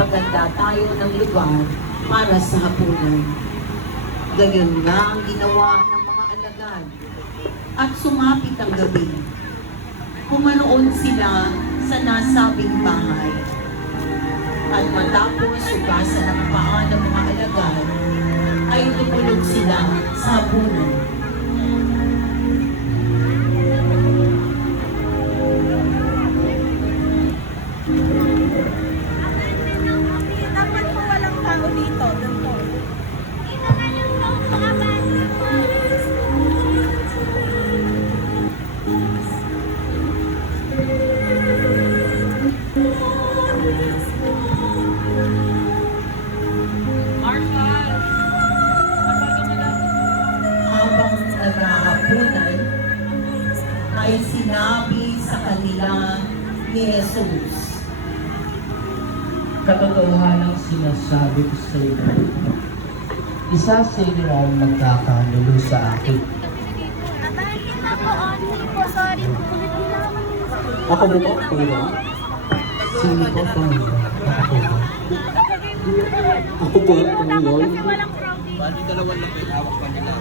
magpaganda tayo ng lugar para sa hapunan. Gayon nga ang ginawa ng mga alagad. At sumapit ang gabi. Pumanoon sila sa nasabing bahay. At matapos hugasan ang paa ng mga alagad, ay tumulog sila sa hapunan. Dapat po walang tao dito. Doon po. Habang naghahapunan, ay sinabi sa kanila ni Jesus, Katotohanang sinasabi ko sa iyo, isa sa inyo ang magkakanulo sa akin. Bakit na po? Hindi po. Sorry po. Ako mo po, Panginoon? Sino po, Panginoon? Ako po. Ako po, Panginoon? Kasi walang crowd dito. Bali, dalawa lang may hawak pa nila.